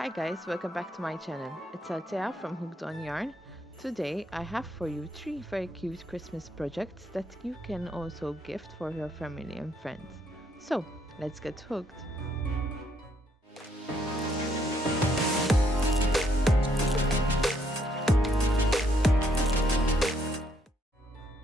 Hi guys, welcome back to my channel. It's Altea from Hooked on Yarn. Today I have for you 3 very cute Christmas projects that you can also gift for your family and friends. So, let's get hooked!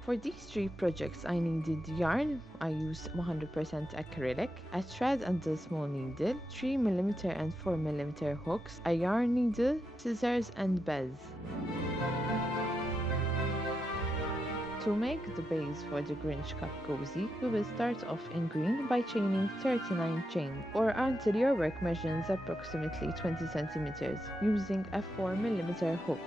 For these 3 projects I needed yarn. I used 100% acrylic, a thread and a small needle, 3mm and 4mm hooks, a yarn needle, scissors and bells. To make the base for the Grinch Cup cozy, we will start off in green by chaining 39 chains, or until your work measures approximately 20 cm, using a 4mm hook.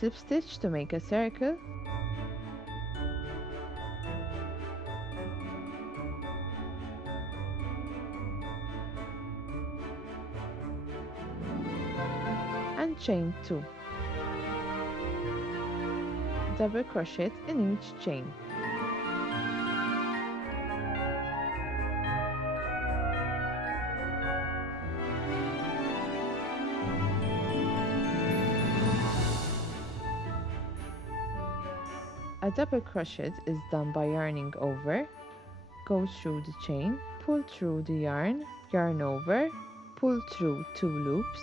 Slip stitch to make a circle, and chain 2. Double crochet in each chain. A double crochet is done by yarning over, go through the chain, pull through the yarn over, pull through 2 loops,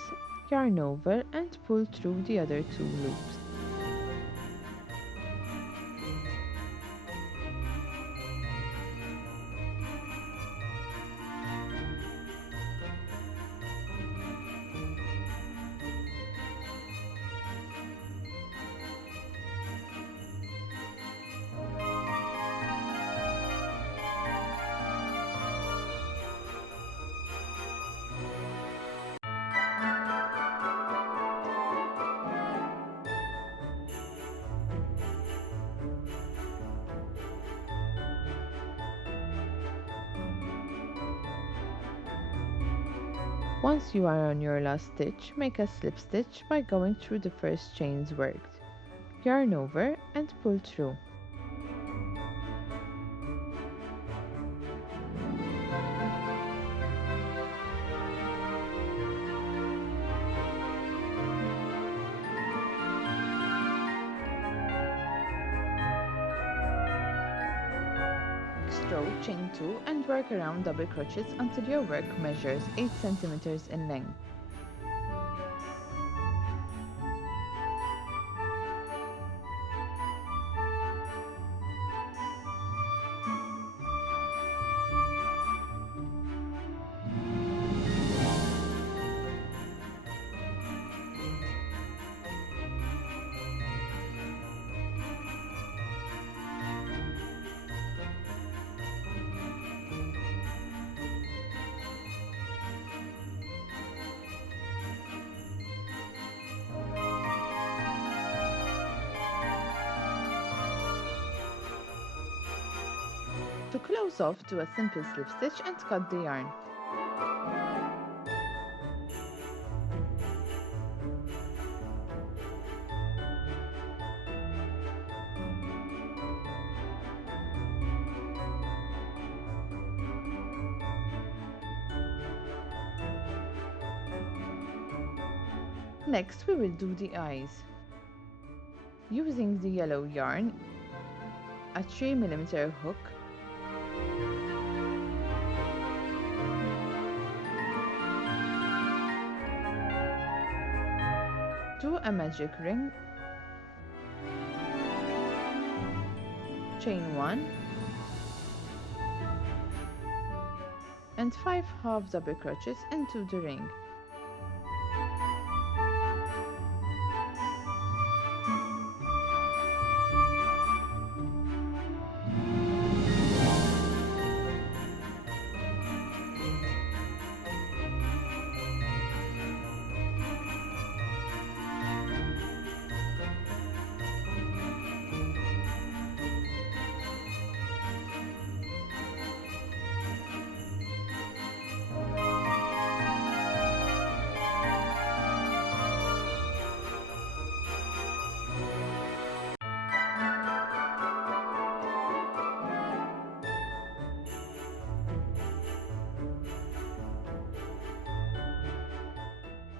yarn over and pull through the other 2 loops. Once you are on your last stitch, make a slip stitch by going through the first chains worked. Yarn over and pull through. Row chain 2 and work around double crochets until your work measures 8 cm in length. To close off, do a simple slip stitch and cut the yarn. Next, we will do the eyes. Using the yellow yarn, a 3mm hook, Do a magic ring, chain 1 and 5 half double crochets into the ring.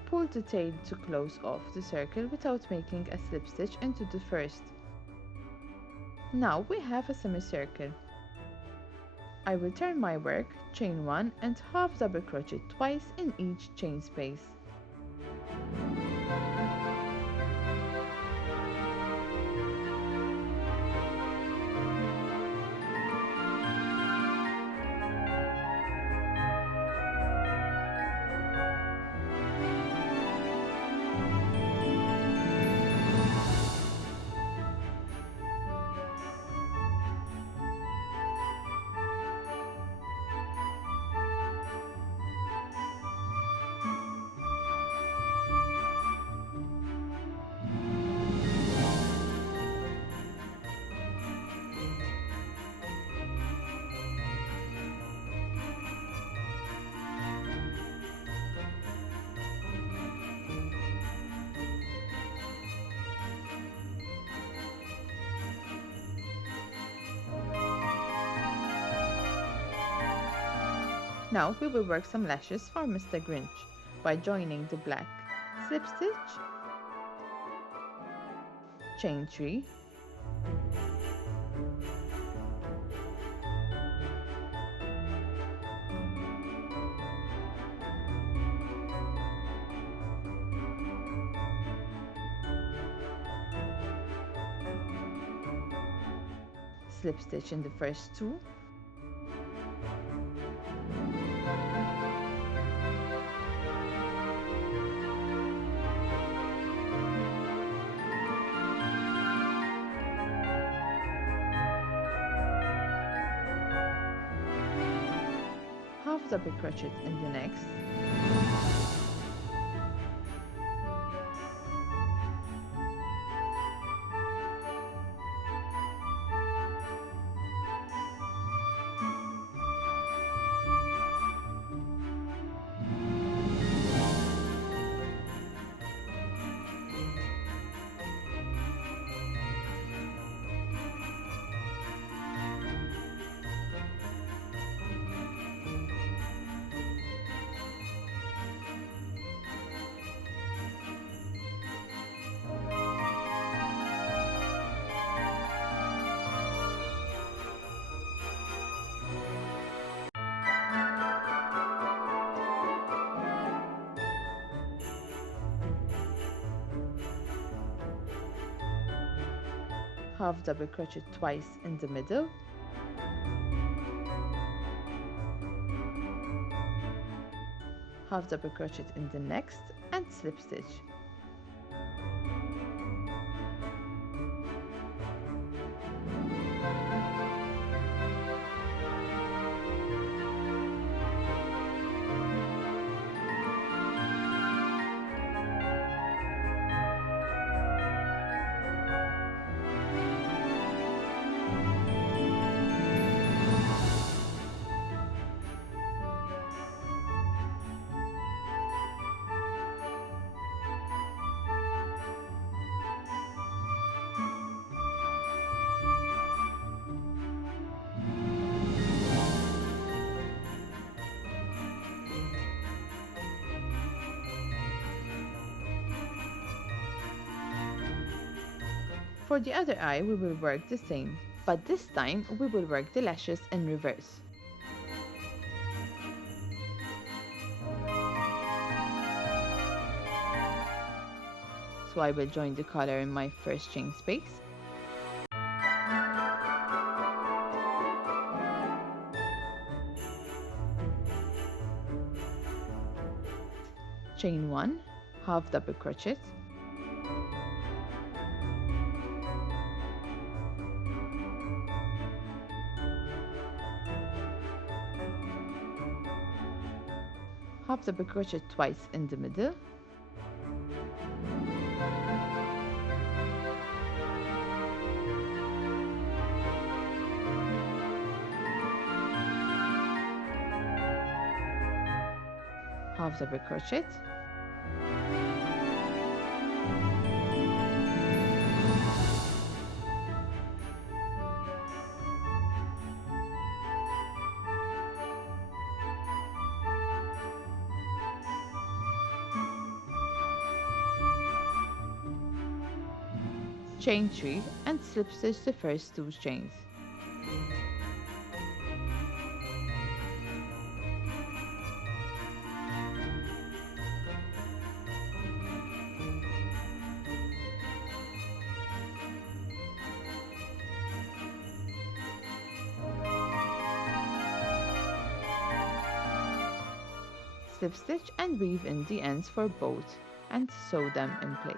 Pull the tail to close off the circle without making a slip stitch into the first. Now we have a semicircle. I will turn my work, chain 1 and half double crochet twice in each chain space. Now we will work some lashes for Mr. Grinch by joining the black slip stitch, chain 3, slip stitch in the first 2, half double crochet in the next, half double crochet twice in the middle, half double crochet in the next and slip stitch. For the other eye we will work the same, but this time we will work the lashes in reverse. So I will join the collar in my first chain space. Chain 1, half double crochet, half double crochet twice in the middle, half double crochet, chain 3 and slip stitch the first 2 chains. Slip stitch and weave in the ends for both and sew them in place.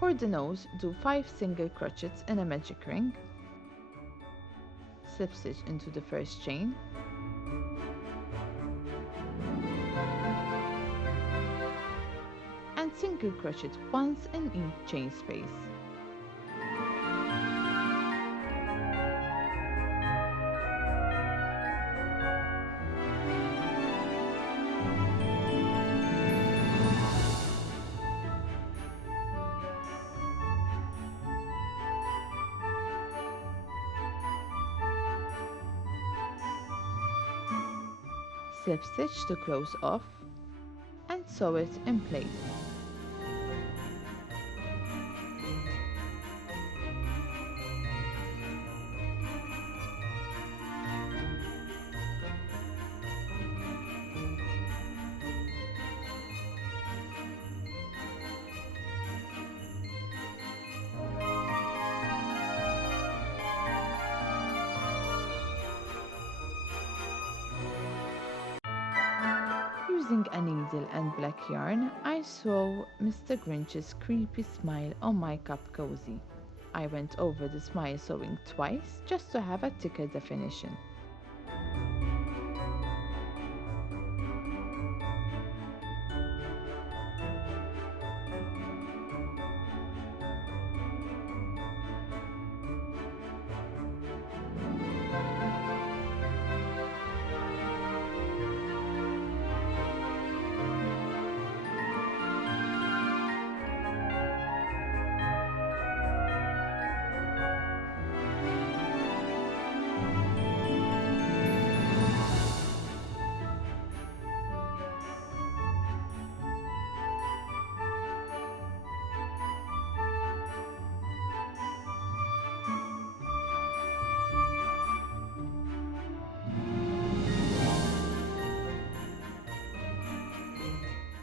For the nose, do 5 single crochets in a magic ring, slip stitch into the first chain, and single crochet once in each chain space. Slip stitch to close off and sew it in place. Using a needle and black yarn, I sew Mr. Grinch's creepy smile on my cup cozy. I went over the smile sewing twice just to have a thicker definition.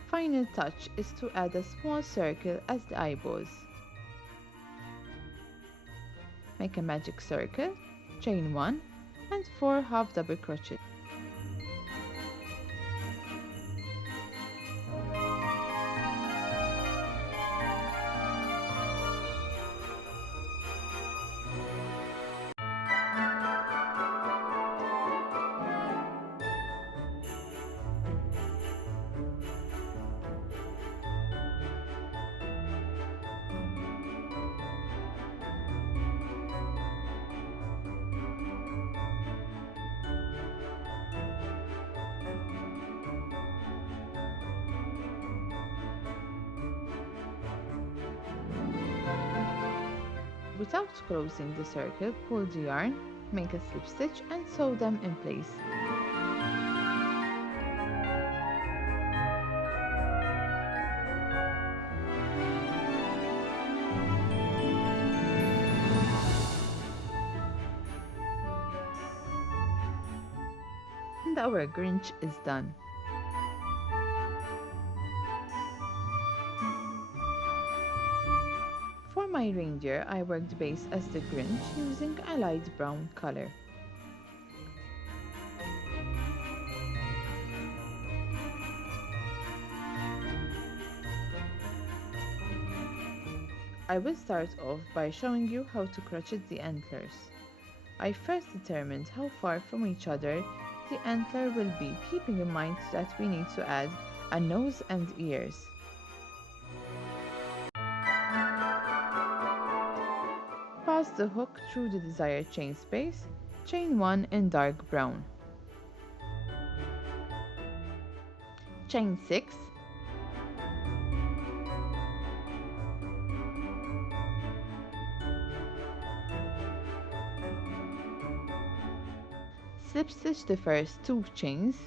Final touch is to add a small circle as the eyeballs. Make a magic circle, chain 1 and 4 half double crochet. Without closing the circle, pull the yarn, make a slip stitch and sew them in place. and our Grinch is done. For my reindeer, I worked base as the Grinch using a light brown color. I will start off by showing you how to crochet the antlers. I first determined how far from each other the antler will be, keeping in mind that we need to add a nose and ears. Pass the hook through the desired chain space, chain 1 in dark brown. Chain 6, slip stitch the first 2 chains,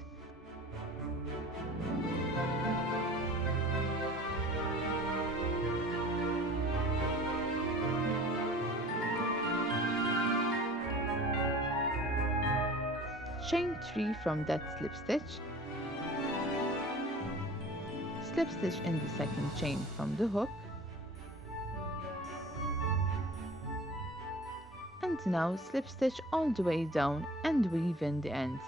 chain 3 from that slip stitch, slip stitch in the second chain from the hook, and now slip stitch all the way down and weave in the ends.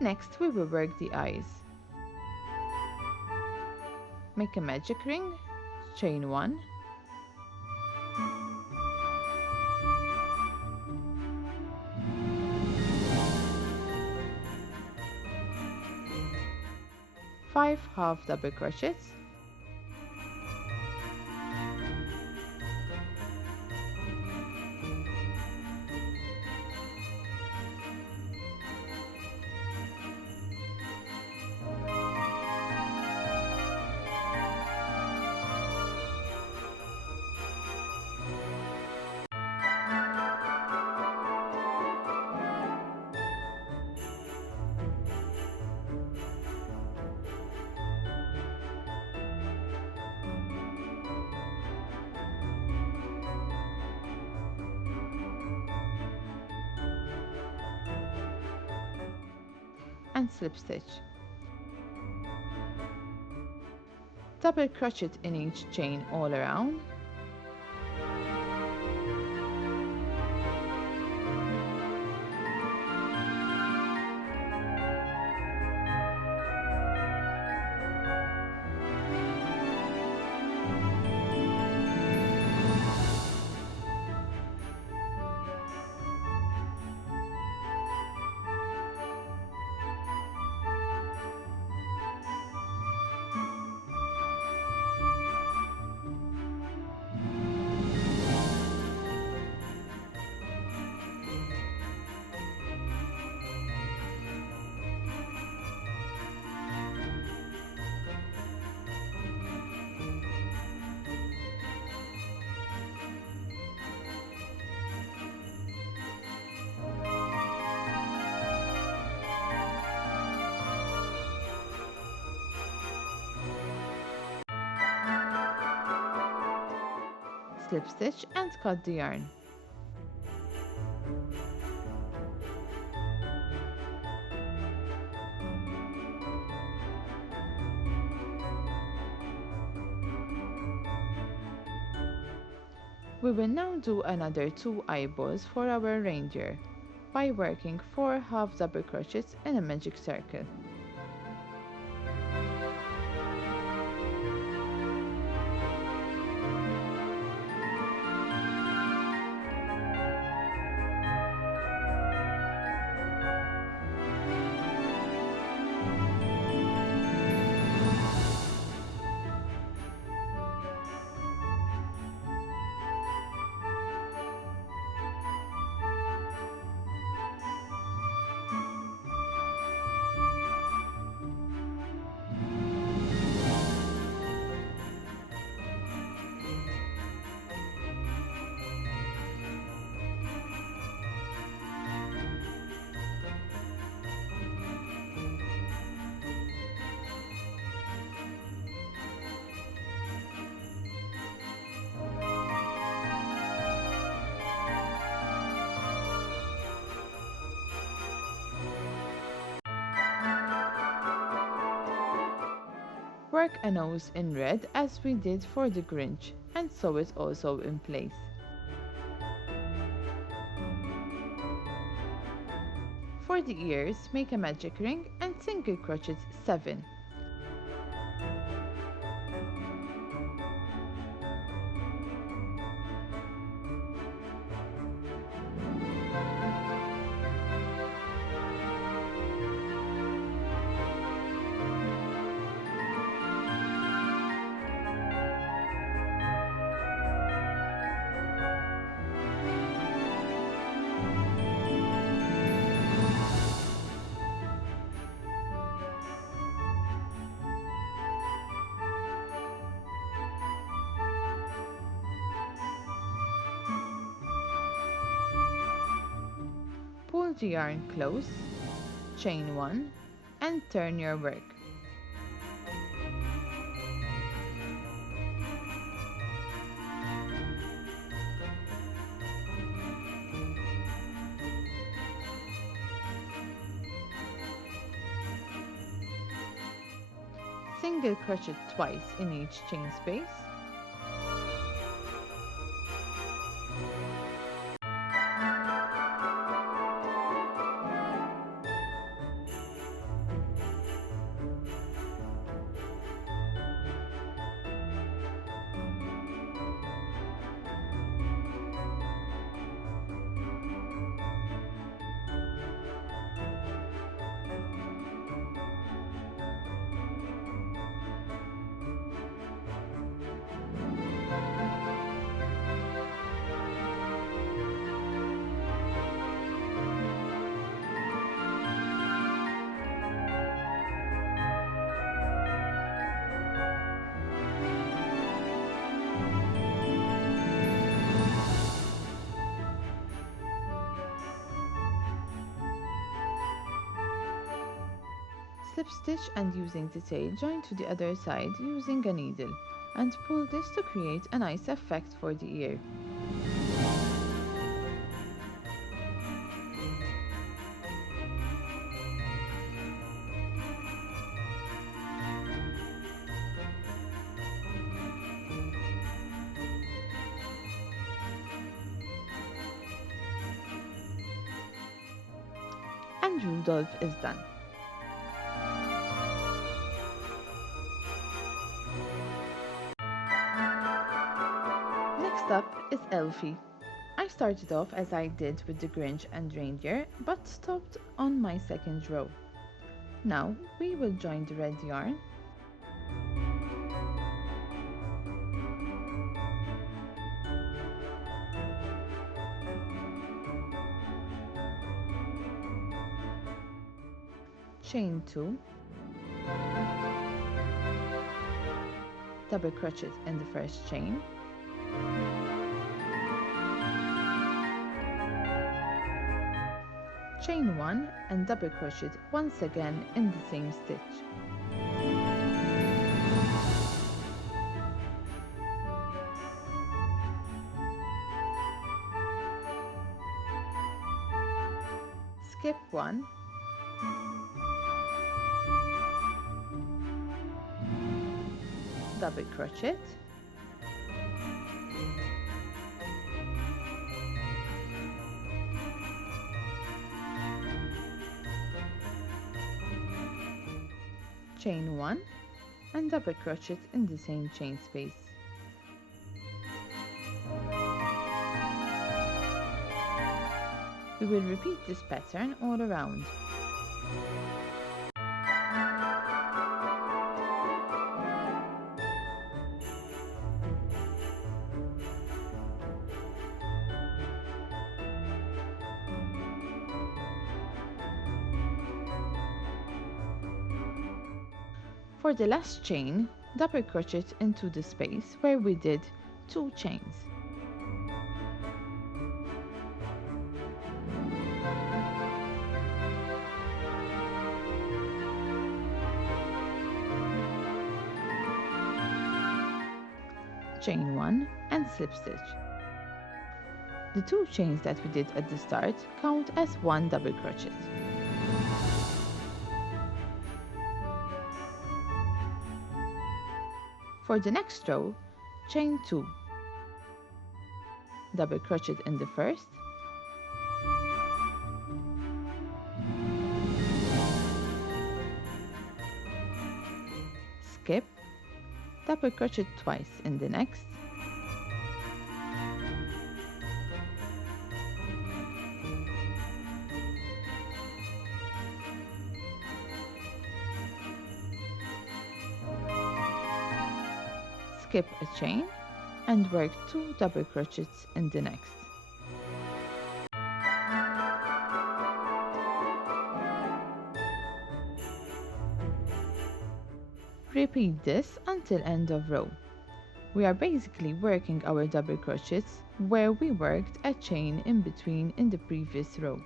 Next we will work the eyes. Make a magic ring, chain 1, five half double crochets, and slip stitch. Double crochet in each chain all around, slip stitch and cut the yarn. We will now do another 2 eyeballs for our reindeer by working 4 half double crochets in a magic circle. Work a nose in red as we did for the Grinch and sew it also in place. For the ears, make a magic ring and single crochet 7. Pull the yarn close, chain 1, and turn your work. Single crochet twice in each chain space. Slip stitch and using the tail join to the other side using a needle and pull this to create a nice effect for the ear. And Rudolph is done. Next up is Elfie. I started off as I did with the Grinch and Reindeer, but stopped on my second row. Now we will join the red yarn, chain 2, double crochet in the first chain, chain 1 and double crochet once again in the same stitch. Skip 1, double crochet, chain 1 and double crochet in the same chain space. We will repeat this pattern all around. For the last chain, double crochet into the space where we did 2 chains. Chain 1 and slip stitch. The 2 chains that we did at the start count as 1 double crochet. For the next row, chain 2, double crochet in the first, skip, double crochet twice in the next, skip a chain and work 2 double crochets in the next. Repeat this until end of row. We are basically working our double crochets where we worked a chain in between in the previous row.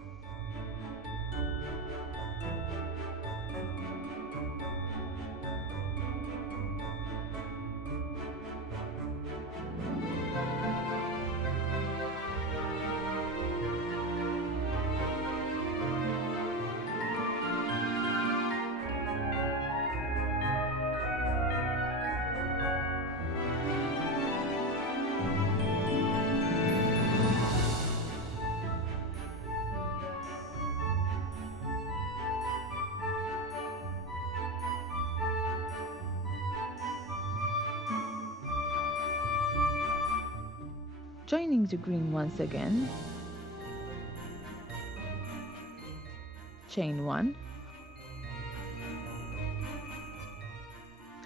Joining the green once again, chain 1,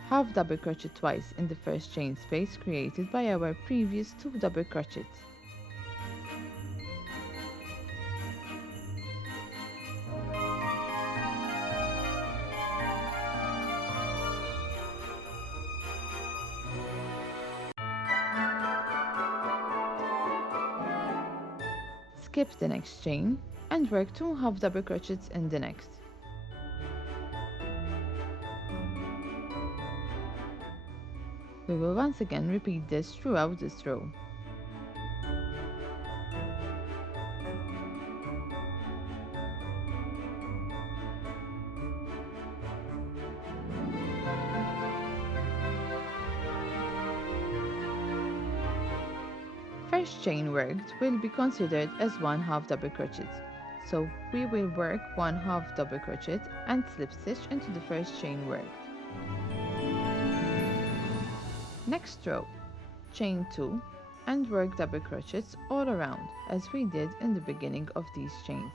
half double crochet twice in the first chain space created by our previous 2 double crochets. Skip the next chain and work 2 half double crochets in the next. We will once again repeat this throughout this row. First chain worked will be considered as 1 half double crochet, so we will work 1 half double crochet and slip stitch into the first chain worked. Next row, chain 2 and work double crochets all around as we did in the beginning of these chains.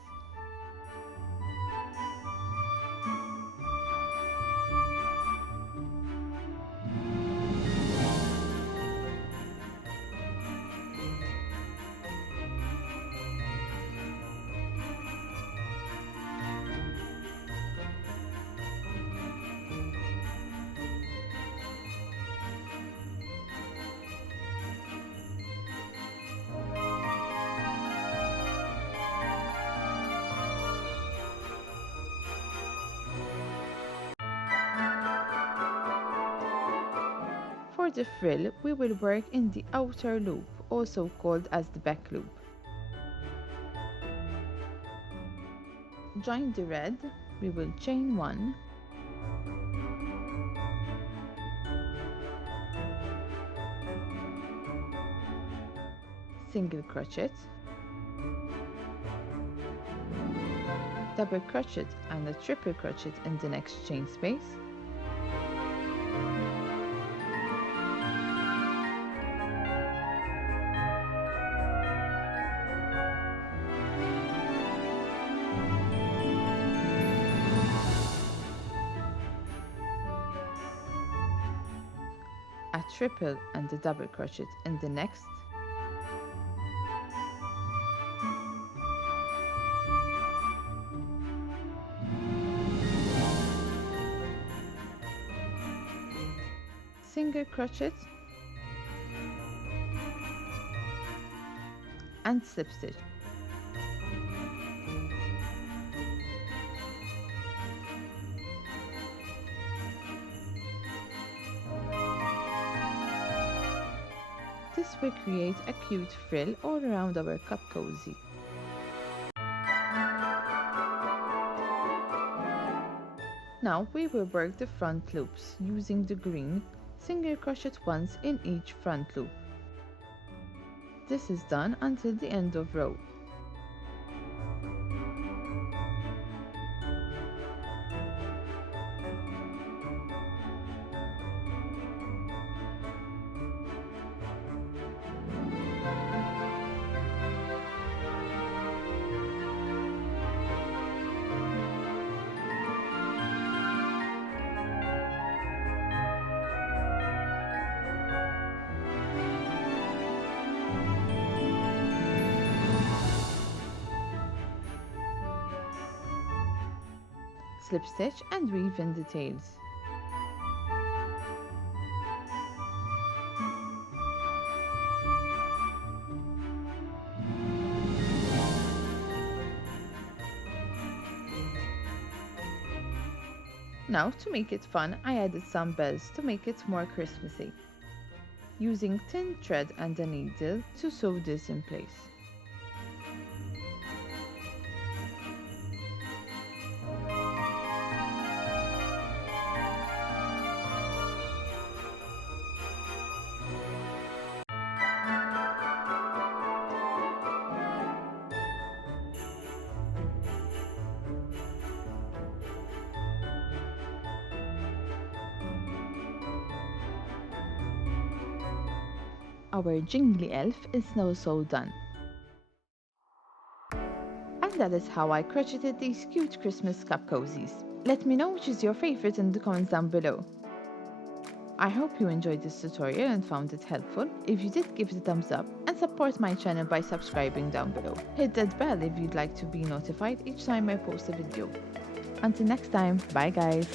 For the frill, we will work in the outer loop, also called as the back loop. Join the red, we will chain 1, single crochet, double crochet and a triple crochet in the next chain space, a triple and a double crochet in the next, single crochet and slip stitch. This will create a cute frill all around our cup cozy. Now we will work the front loops using the green, single crochet once in each front loop. This is done until the end of row. Slip stitch and weave in the tails. Now to make it fun, I added some bells to make it more Christmassy, using thin thread and a needle to sew this in place. Our jingly elf is now so done. And that is how I crocheted these cute Christmas cup cozies. Let me know which is your favorite in the comments down below. I hope you enjoyed this tutorial and found it helpful. If you did, give it a thumbs up and support my channel by subscribing down below. Hit that bell if you'd like to be notified each time I post a video. Until next time, bye guys!